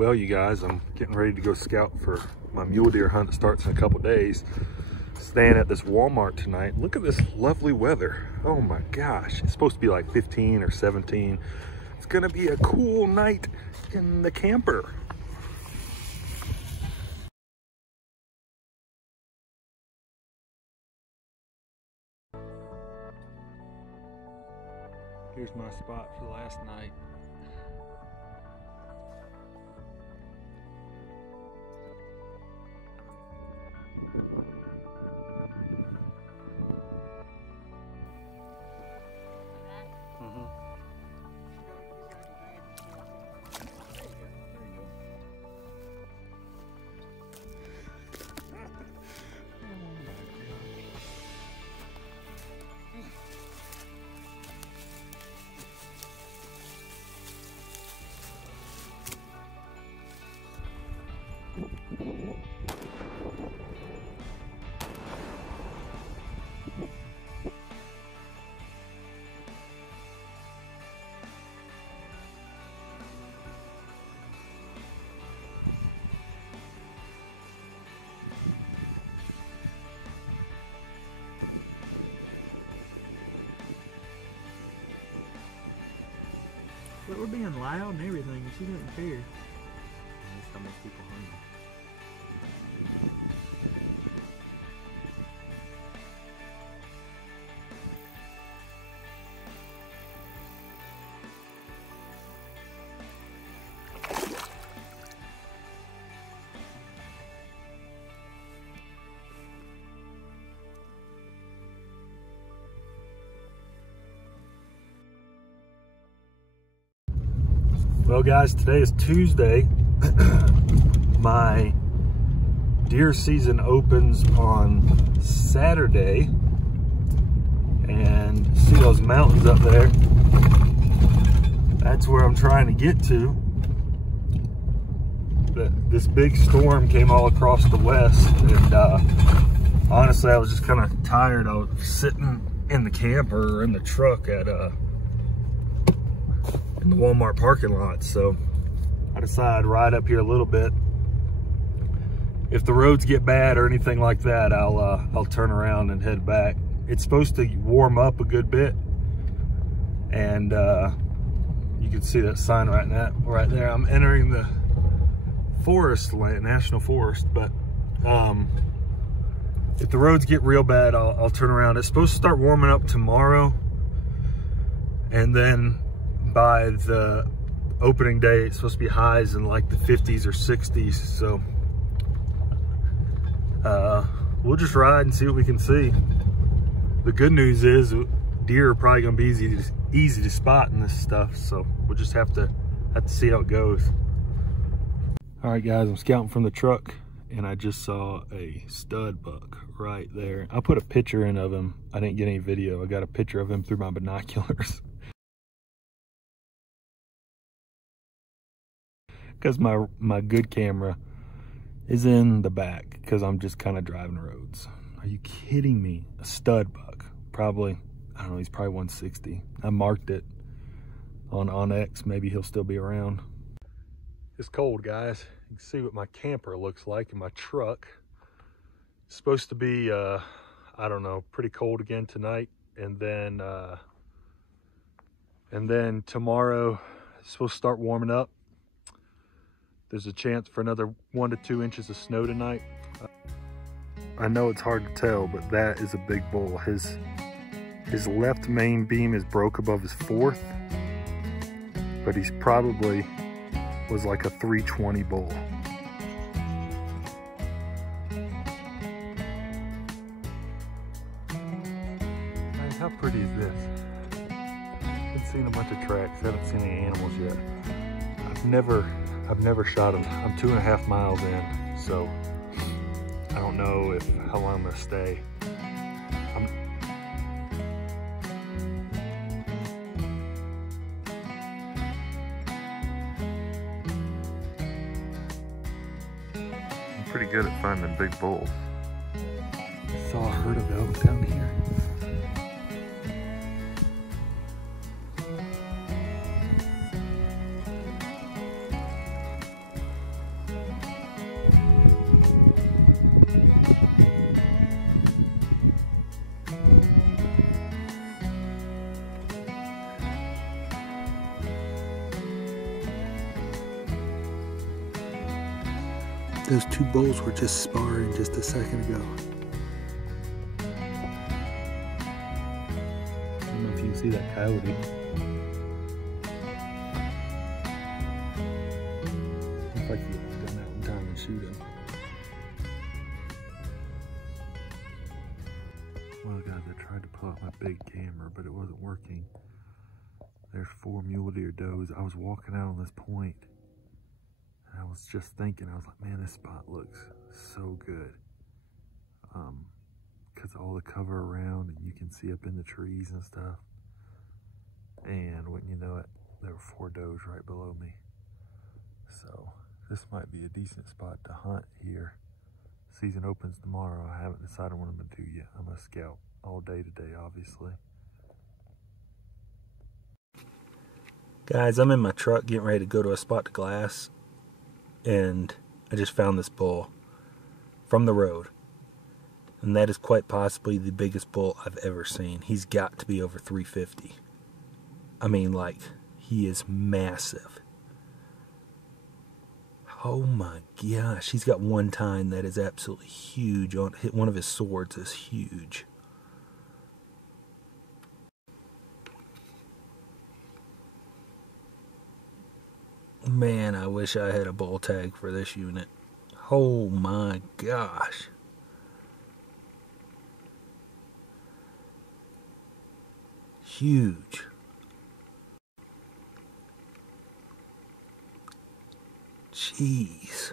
Well, you guys, I'm getting ready to go scout for my mule deer hunt that starts in a couple days. Staying at this Walmart tonight. Look at this lovely weather. Oh my gosh, it's supposed to be like 15 or 17. It's gonna be a cool night in the camper. Here's my spot for last night. We're being loud and everything, she doesn't care. Well guys, today is Tuesday. My deer season opens on Saturday, and you see those mountains up there? That's where I'm trying to get to. This big storm came all across the west, and honestly I was just kind of tired. I was sitting in the camper or in the truck at in the Walmart parking lot, so I decided I'd ride up here a little bit. If the roads get bad or anything like that, I'll turn around and head back. It's supposed to warm up a good bit, and you can see that sign right there. I'm entering the forest land, national forest, but if the roads get real bad, I'll turn around. It's supposed to start warming up tomorrow, and then by the opening day, it's supposed to be highs in like the 50s or 60s. So we'll just ride and see what we can see. The good news is deer are probably gonna be easy to spot in this stuff. So we'll just have to see how it goes. All right guys, I'm scouting from the truck and I just saw a stud buck right there. I put a picture in of him. I didn't get any video. I got a picture of him through my binoculars. Because my good camera is in the back because I'm just kind of driving roads. Are you kidding me? A stud buck. Probably, I don't know, he's probably 160. I marked it on X. Maybe he'll still be around. It's cold, guys. You can see what my camper looks like in my truck. It's supposed to be, I don't know, pretty cold again tonight. And then tomorrow it's supposed to start warming up. There's a chance for another 1 to 2 inches of snow tonight. I know it's hard to tell, but that is a big bull. His left main beam is broke above his fourth, but he's probably was like a 320 bull. Man, how pretty is this? I've seen a bunch of tracks, haven't seen any animals yet. I've never shot him. I'm 2.5 miles in, so I don't know how long I'm gonna stay. I'm pretty good at finding big bulls. I saw a herd of elk down here. Those two bulls were just sparring just a second ago. I don't know if you can see that coyote. Looks like he went out in time to shoot him. Well, guys, I tried to pull out my big camera, but it wasn't working. There's 4 mule deer does. I was walking out on this point, and I was just thinking, I was like, man, this spot looks so good. Because all the cover around, and you can see up in the trees and stuff. And when you know it, there were 4 does right below me. So this might be a decent spot to hunt here. Season opens tomorrow. I haven't decided what I'm going to do yet. I'm going to scout all day today, obviously. Guys, I'm in my truck getting ready to go to a spot to glass, and I just found this bull from the road, and that is quite possibly the biggest bull I've ever seen. He's got to be over 350. I mean, like, he is massive. Oh my gosh, he's got one tine that is absolutely huge. One of his swords is huge. Man, I wish I had a bull tag for this unit. Oh my gosh. Huge. Jeez.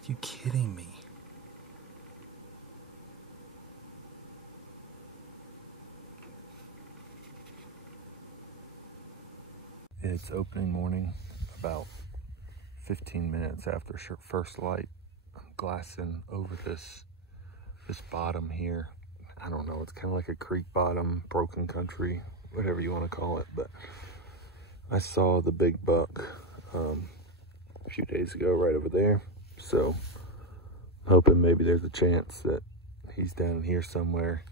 Are you kidding me? It's opening morning, about 15 minutes after first light. I'm glassing over this bottom here. I don't know, it's kind of like a creek bottom, broken country, whatever you want to call it, but I saw the big buck a few days ago right over there, so I'm hoping maybe there's a chance that he's down here somewhere.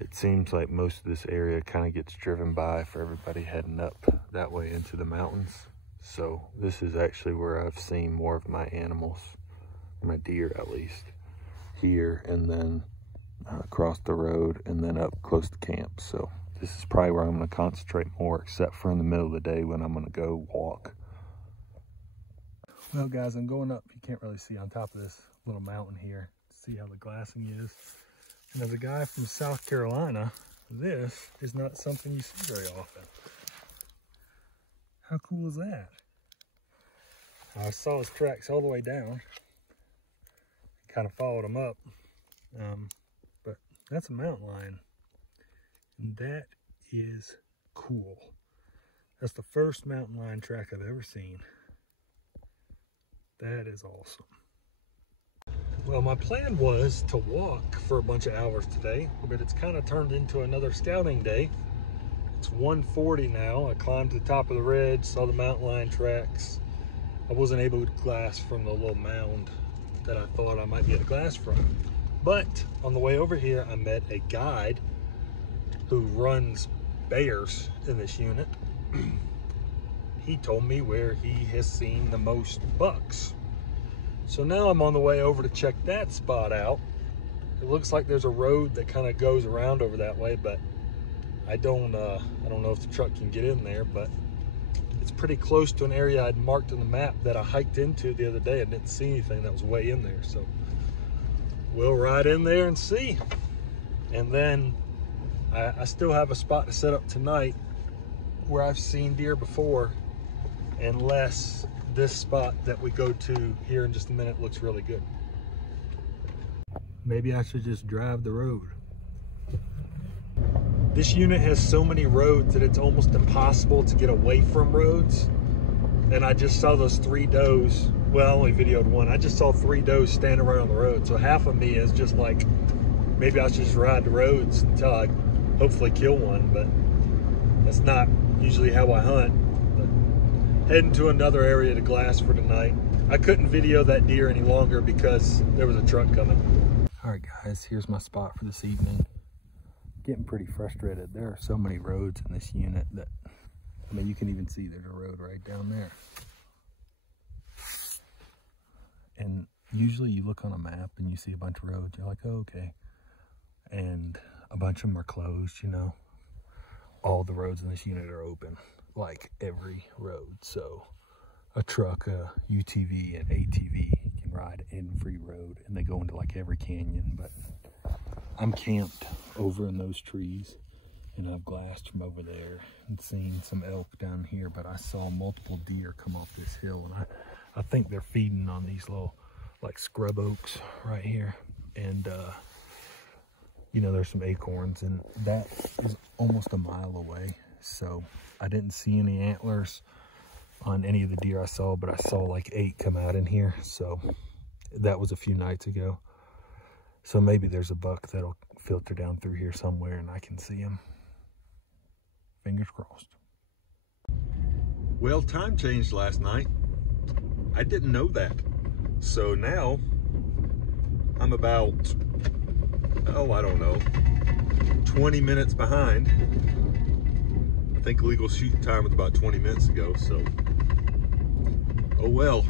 It seems like most of this area kind of gets driven by for everybody heading up that way into the mountains. So this is actually where I've seen more of my animals, my deer at least, here and then across the road and then up close to camp. So this is probably where I'm going to concentrate more, except for in the middle of the day when I'm going to go walk. Well, guys, I'm going up. You can't really see on top of this little mountain here. See how the glassing is. And as a guy from South Carolina, this is not something you see very often. How cool is that? I saw his tracks all the way down. Kind of followed him up. But that's a mountain lion. And that is cool. That's the first mountain lion track I've ever seen. That is awesome. Well, my plan was to walk for a bunch of hours today, but it's kind of turned into another scouting day. It's 1:40 now. I climbed to the top of the ridge, saw the mountain lion tracks. I wasn't able to glass from the little mound that I thought I might be able to glass from. But on the way over here, I met a guide who runs bears in this unit. He told me where he has seen the most bucks. So now I'm on the way over to check that spot out. It looks like there's a road that kind of goes around over that way, but I don't know if the truck can get in there, but it's pretty close to an area I'd marked on the map that I hiked into the other day and didn't see anything that was way in there. So we'll ride in there and see. And then I still have a spot to set up tonight where I've seen deer before, unless this spot that we go to here in just a minute looks really good. Maybe I should just drive the road. This unit has so many roads that it's almost impossible to get away from roads. And I just saw those 3 does. Well, I only videoed one. I just saw 3 does standing right on the road. So half of me is just like, maybe I should just ride the roads until I hopefully kill one, but that's not usually how I hunt. Heading to another area to glass for tonight. I couldn't video that deer any longer because there was a truck coming. All right, guys, here's my spot for this evening. Getting pretty frustrated. There are so many roads in this unit that, I mean, you can even see there's a road right down there. And usually you look on a map and you see a bunch of roads. You're like, oh, okay. And a bunch of them are closed, you know. All the roads in this unit are open, like every road. So a truck, a UTV, an ATV can ride every road, and they go into like every canyon. But I'm camped over in those trees, and I've glassed from over there and seen some elk down here, but I saw multiple deer come off this hill, and I think they're feeding on these little like scrub oaks right here. And you know, there's some acorns, and that is almost a mile away. So I didn't see any antlers on any of the deer I saw, but I saw like 8 come out in here. So that was a few nights ago. So maybe there's a buck that'll filter down through here somewhere and I can see him. Fingers crossed. Well, time changed last night. I didn't know that. So now I'm about, oh, I don't know, 20 minutes behind. I think legal shooting time was about 20 minutes ago, so, oh well,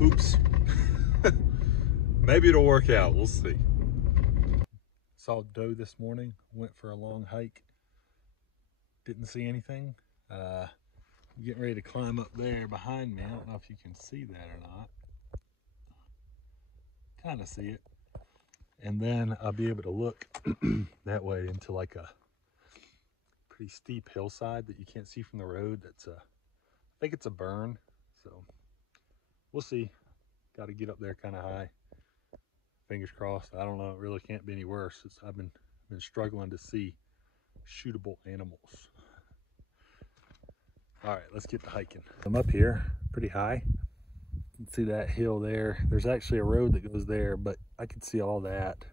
oops. Maybe it'll work out, we'll see. Saw doe this morning, went for a long hike. Didn't see anything. Getting ready to climb up there behind me. I don't know if you can see that or not. Kind of see it. And then I'll be able to look that way into like a pretty steep hillside that you can't see from the road. That's I think it's a burn. So we'll see. Got to get up there kind of high. Fingers crossed. I don't know. It really can't be any worse. I've been struggling to see shootable animals. All right, let's get to hiking. I'm up here pretty high. You can see that hill there. There's actually a road that goes there, but I can see all that.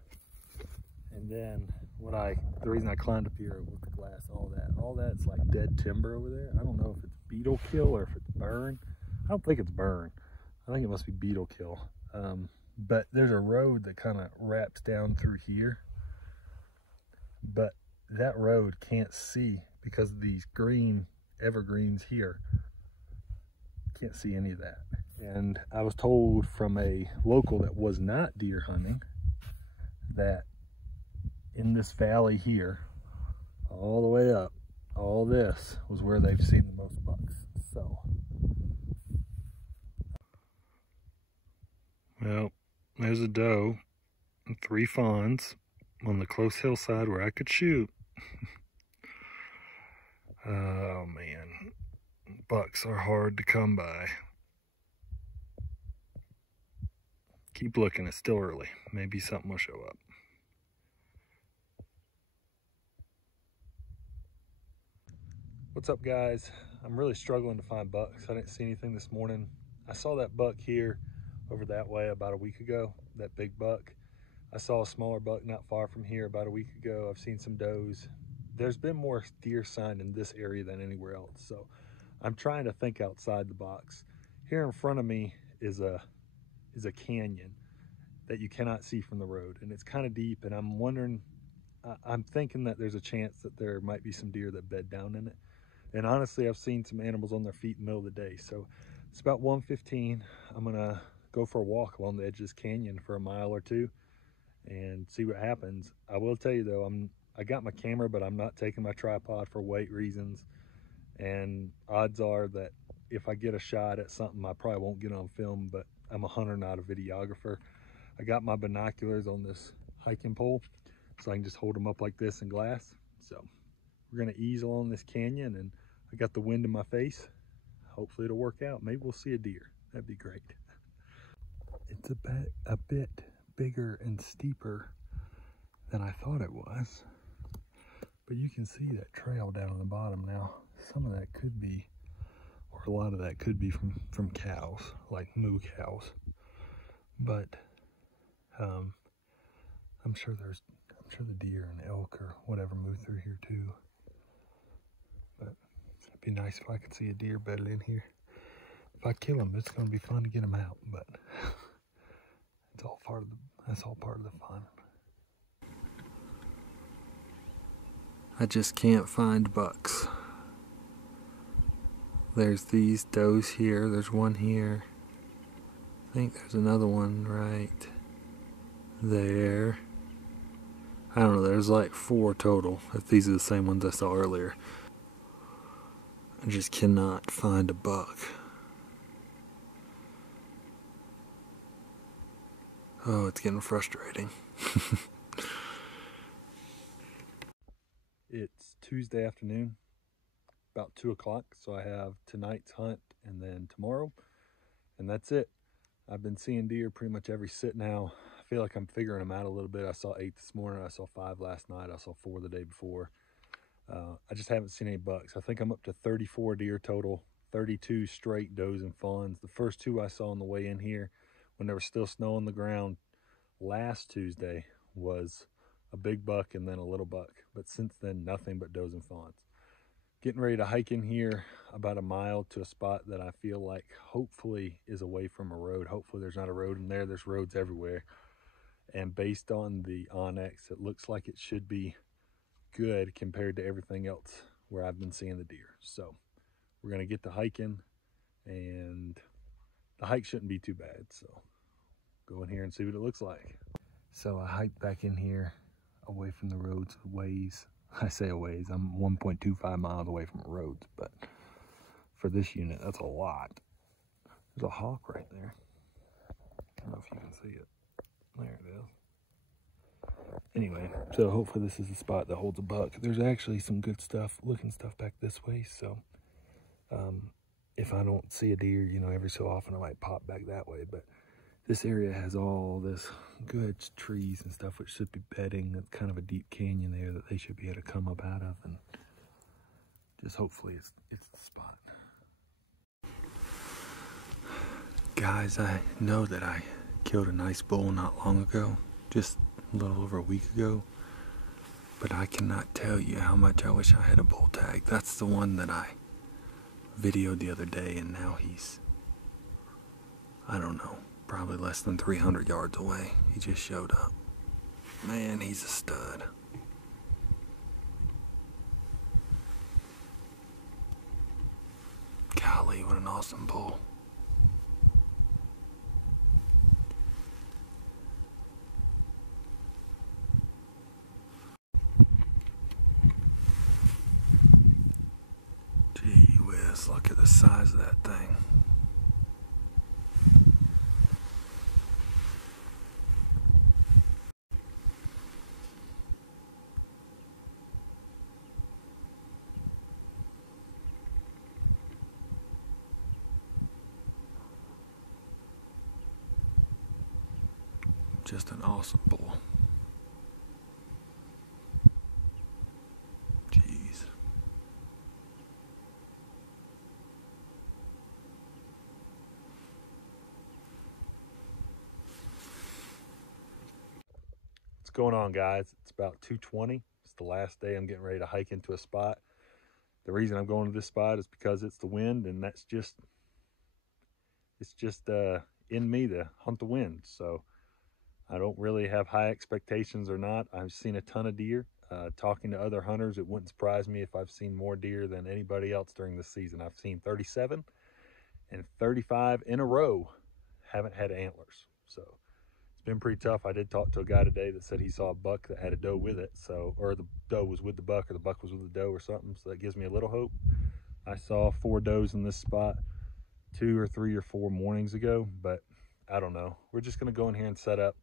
And then the reason I climbed up here with the glass, all that's like dead timber over there. I don't know if it's beetle kill or if it's burn. I don't think it's burn. I think it must be beetle kill. But there's a road that kind of wraps down through here. But that road can't see because of these green evergreens here. Can't see any of that. And I was told from a local that was not deer hunting that in this valley here, all the way up, all this was where they've seen the most bucks. So, well, there's a doe and 3 fawns on the close hillside where I could shoot. Oh man, bucks are hard to come by. Keep looking, it's still early. Maybe something will show up. What's up, guys? I'm really struggling to find bucks. I didn't see anything this morning. I saw that buck here over that way about a week ago, that big buck. I saw a smaller buck not far from here about a week ago. I've seen some does. There's been more deer sign in this area than anywhere else. So I'm trying to think outside the box. Here in front of me is a canyon that you cannot see from the road, and it's kind of deep, and I'm wondering, I'm thinking that there's a chance that there might be some deer that bed down in it. And honestly, I've seen some animals on their feet in the middle of the day. So it's about 1:15. I'm gonna go for a walk along the edge of this canyon for a mile or two and see what happens. I will tell you though, I got my camera, but I'm not taking my tripod for weight reasons. And odds are that if I get a shot at something, I probably won't get on film, but I'm a hunter, not a videographer. I got my binoculars on this hiking pole, so I can just hold them up like this in glass. So we're gonna ease along this canyon, and I got the wind in my face. Hopefully it'll work out. Maybe we'll see a deer. That'd be great. It's a bit bigger and steeper than I thought it was. But you can see that trail down on the bottom now. Some of that could be, or a lot of that could be from cows, like moo cows. But I'm sure the deer and elk or whatever move through here too. But it'd be nice if I could see a deer bedded in here. If I kill him, it's gonna be fun to get him out, but that's all part of the fun. I just can't find bucks. There's these does here, there's one here. think there's another one right there. I don't know, there's like 4 total, if these are the same ones I saw earlier. I just cannot find a buck. Oh, it's getting frustrating. It's Tuesday afternoon, about 2 o'clock, so I have tonight's hunt and then tomorrow, and that's it. I've been seeing deer pretty much every sit now. I feel like I'm figuring them out a little bit. I saw 8 this morning, I saw 5 last night, I saw 4 the day before. I just haven't seen any bucks. I think I'm up to 34 deer total, 32 straight does and fawns. The first 2 I saw on the way in here when there was still snow on the ground last Tuesday was a big buck and then a little buck. But since then, nothing but does and fawns. Getting ready to hike in here about a mile to a spot that I feel like hopefully is away from a road. Hopefully there's not a road in there. There's roads everywhere. And based on the onX, it looks like it should be good compared to everything else where I've been seeing the deer. So we're going to get to hiking, and the hike shouldn't be too bad. So go in here and see what it looks like. So I hiked back in here away from the roads a ways. I say a ways, I'm 1.25 miles away from the roads, but for this unit, that's a lot. There's a hawk right there. I don't know if you can see it. There it is. Anyway, so hopefully this is the spot that holds a buck. There's actually some good stuff, looking stuff back this way, so if I don't see a deer, you know, every so often I might pop back that way. But this area has all this good trees and stuff which should be bedding. It's kind of a deep canyon there that they should be able to come up out of, and just hopefully it's the spot. Guys, I know that I killed a nice bull not long ago, just a little over a week ago, but I cannot tell you how much I wish I had a bull tag. That's the one that I videoed the other day, and now he's, I don't know, probably less than 300 yards away. He just showed up. Man, he's a stud. Golly, what an awesome bull. Gee whiz, look at the size of that thing. Just an awesome bull. Jeez. What's going on, guys? It's about 2:20. It's the last day. I'm getting ready to hike into a spot. The reason I'm going to this spot is because it's the wind, and it's just in me to hunt the wind. So I don't really have high expectations or not. I've seen a ton of deer. Talking to other hunters, it wouldn't surprise me if I've seen more deer than anybody else during this season. I've seen 37 and 35 in a row haven't had antlers. So it's been pretty tough. I did talk to a guy today that said he saw a buck that had a doe with it. So, or the doe was with the buck, or the buck was with the doe or something. So that gives me a little hope. I saw 4 does in this spot 2 or 3 or 4 mornings ago, but I don't know. We're just going to go in here and set up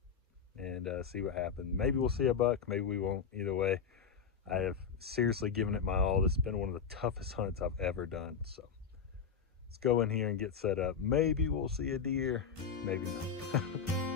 and see what happens. Maybe we'll see a buck, maybe we won't. Either way, I have seriously given it my all. This has been one of the toughest hunts I've ever done. So let's go in here and get set up. Maybe we'll see a deer, maybe not.